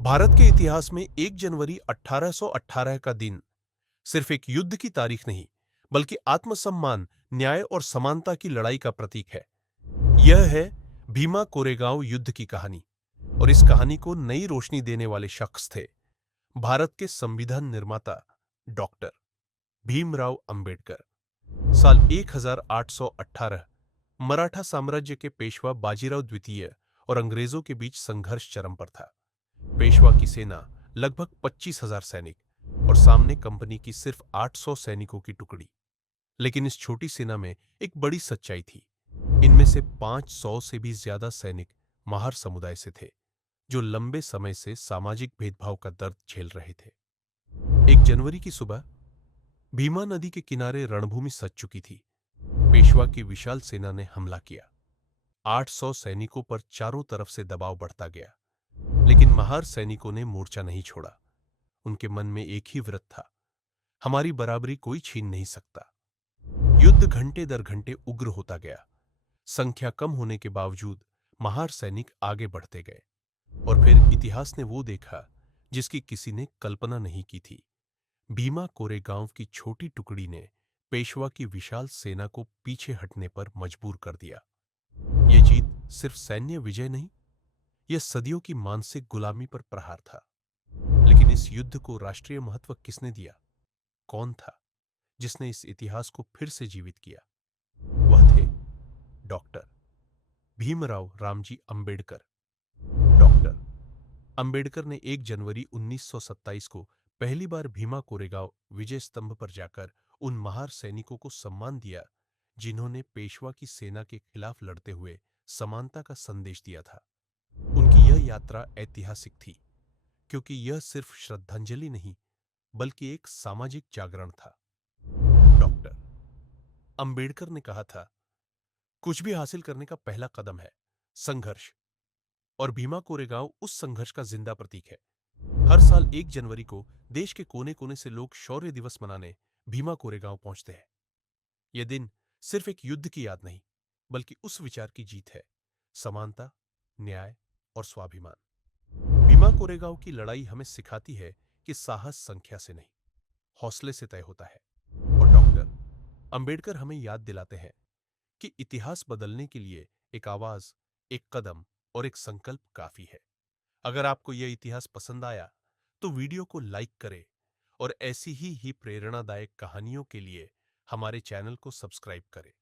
भारत के इतिहास में 1 जनवरी 1818 का दिन सिर्फ एक युद्ध की तारीख नहीं, बल्कि आत्मसम्मान, न्याय और समानता की लड़ाई का प्रतीक है। यह है भीमा कोरेगांव युद्ध की कहानी, और इस कहानी को नई रोशनी देने वाले शख्स थे भारत के संविधान निर्माता डॉक्टर भीमराव अंबेडकर। साल 1818 मराठा साम्राज्य के पेशवा बाजीराव द्वितीय और अंग्रेजों के बीच संघर्ष चरम पर था। पेशवा की सेना लगभग 25,000 सैनिक और सामने कंपनी की सिर्फ 800 सैनिकों की टुकड़ी। लेकिन इस छोटी सेना में एक बड़ी सच्चाई थी। इनमें से 500 से भी ज्यादा सैनिक महार समुदाय से थे, जो लंबे समय से सामाजिक भेदभाव का दर्द झेल रहे थे। 1 जनवरी की सुबह भीमा नदी के किनारे रणभूमि सज चुकी थी। पेशवा की विशाल सेना ने हमला किया। 800 सैनिकों पर चारों तरफ से दबाव बढ़ता गया, लेकिन महार सैनिकों ने मोर्चा नहीं छोड़ा। उनके मन में एक ही व्रत था, हमारी बराबरी कोई छीन नहीं सकता। युद्ध घंटे दर घंटे उग्र होता गया। संख्या कम होने के बावजूद महार सैनिक आगे बढ़ते गए, और फिर इतिहास ने वो देखा जिसकी किसी ने कल्पना नहीं की थी। भीमा कोरेगांव की छोटी टुकड़ी ने पेशवा की विशाल सेना को पीछे हटने पर मजबूर कर दिया। यह जीत सिर्फ सैन्य विजय नहीं, यह सदियों की मानसिक गुलामी पर प्रहार था। लेकिन इस युद्ध को राष्ट्रीय महत्व किसने दिया? कौन था जिसने इस इतिहास को फिर से जीवित किया? वह थे डॉक्टर भीमराव रामजी अंबेडकर। डॉक्टर अंबेडकर ने 1 जनवरी 1927 को पहली बार भीमा कोरेगांव विजय स्तंभ पर जाकर उन महार सैनिकों को सम्मान दिया, जिन्होंने पेशवा की सेना के खिलाफ लड़ते हुए समानता का संदेश दिया था। उनकी यह यात्रा ऐतिहासिक थी, क्योंकि यह सिर्फ श्रद्धांजलि नहीं, बल्कि एक सामाजिक जागरण था। डॉक्टर अंबेडकर ने कहा था, कुछ भी हासिल करने का पहला कदम है संघर्ष, और भीमा कोरेगांव उस संघर्ष का जिंदा प्रतीक है। हर साल 1 जनवरी को देश के कोने कोने से लोग शौर्य दिवस मनाने भीमा कोरेगांव पहुंचते हैं। यह दिन सिर्फ एक युद्ध की याद नहीं, बल्कि उस विचार की जीत है, समानता, न्याय और स्वाभिमान। भीमा कोरेगांव की लड़ाई हमें सिखाती है कि साहस संख्या से नहीं, हौसले से तय होता है। और डॉक्टर अंबेडकर हमें याद दिलाते हैं कि इतिहास बदलने के लिए एक आवाज, एक कदम और एक संकल्प काफी है। अगर आपको यह इतिहास पसंद आया, तो वीडियो को लाइक करें, और ऐसी ही प्रेरणादायक कहानियों के लिए हमारे चैनल को सब्सक्राइब करें।